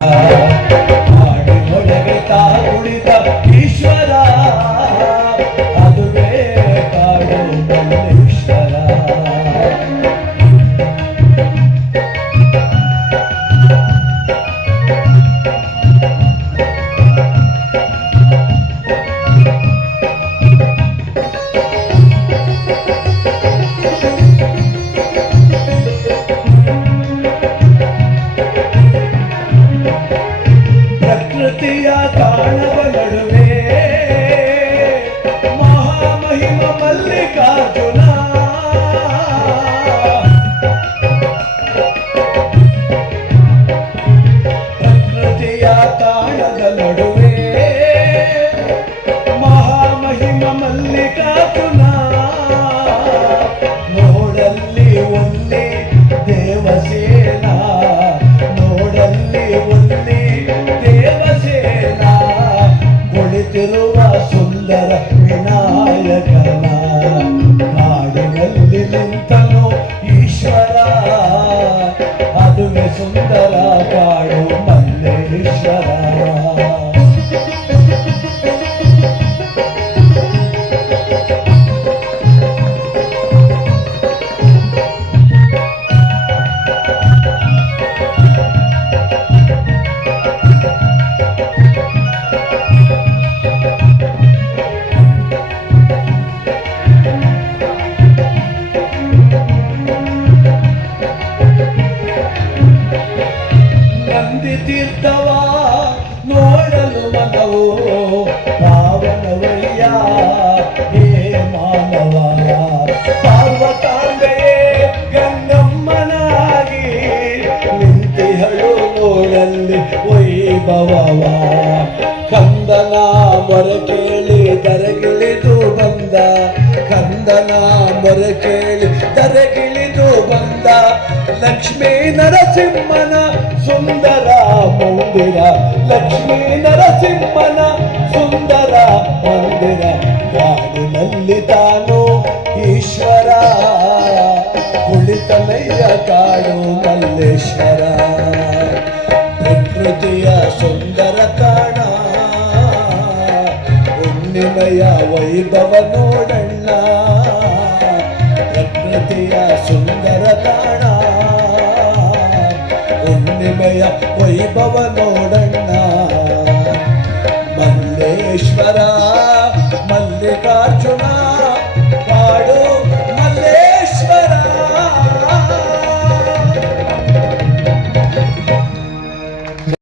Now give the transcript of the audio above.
ಹಾಡಿನೊಳಗೆ ತಾ ಕುಳಿತ ಈಶ್ವರ, ಅದುವೇ ಕಾಡು ಮಲ್ಲೇಶ್ವರ. ಪ್ರಕೃತಿಯ ತಾಣದ ನಡುವೆ ಮಹಾಮಹಿಮ ಮಲ್ಲಿಕಾರ್ಜುನ, ಪ್ರಕೃತಿಯ ತಾಣದ ನಡುವೆ ಮಹಾಮಹಿಮ ಮಲ್ಲಿಕಾರ್ಜುನ, ನೋಡಲ್ಲಿ ಒಲ್ಲಿ ದೇವಸೇನ, ನೋಡಲ್ಲಿ ಒಲ್ಲಿ ದೇವಸೇನ, ಕುಳಿತಿರುವ ಸುಂದರ ವಿನಾಯಕನ, ಕಾಡಿನಲ್ಲಿ ನಿಂತನು ಈಶ್ವರ, ಅದುವೆ ಸುಂದರ ಕಾಡು ಮಲ್ಲೇಶ್ವರ. ನಂದಿ ತೀರ್ಥವ ನೋಡಲು ಮನವು ಪಾವನವಯ್ಯ ಹೇ ಮಾನವ, ಪಾರ್ವತಾಂಬೆಯೇ ಗಂಗಮ್ಮನಾಗಿ ನಿಂತಿಹಳು ನೋಡಲ್ಲಿ ವೈಭವವ, ಕಂದನ ಮೊರೆ ಕೇಳಿ ದರಗಿಳಿದು ಬಂದ, ಕಂದನ ಮೊರೆ ಕೇಳಿ ದರಗಿಳಿದು ಬಂದ, ಲಕ್ಷ್ಮೀ ನರಸಿಂಹನ ಸುಂದರ ಮಂದಿರ, ಲಕ್ಷ್ಮೀ ನರಸಿಂಹನ ಸುಂದರ ಮಂದಿರ, ಕಾಡಿನಲ್ಲಿ ತಾನು ಈಶ್ವರ, ಕುಳಿತನಯ್ಯ ಕಾಡು ಮಲ್ಲೇಶ್ವರ. ಪ್ರಕೃತಿಯ ಸುಂದರ ತಾಣ, ಹುಣ್ಣಿಮೆಯ ವೈಭವ ನೋಡಣ್ಣ, ಪ್ರಕೃತಿಯ ಸುಂದರ ತಾಣ, ಹುಣ್ಣಿಮೆಯ ವೈಭವ ನೋಡಣ್ಣ ಮಲ್ಲೇಶ್ವರ.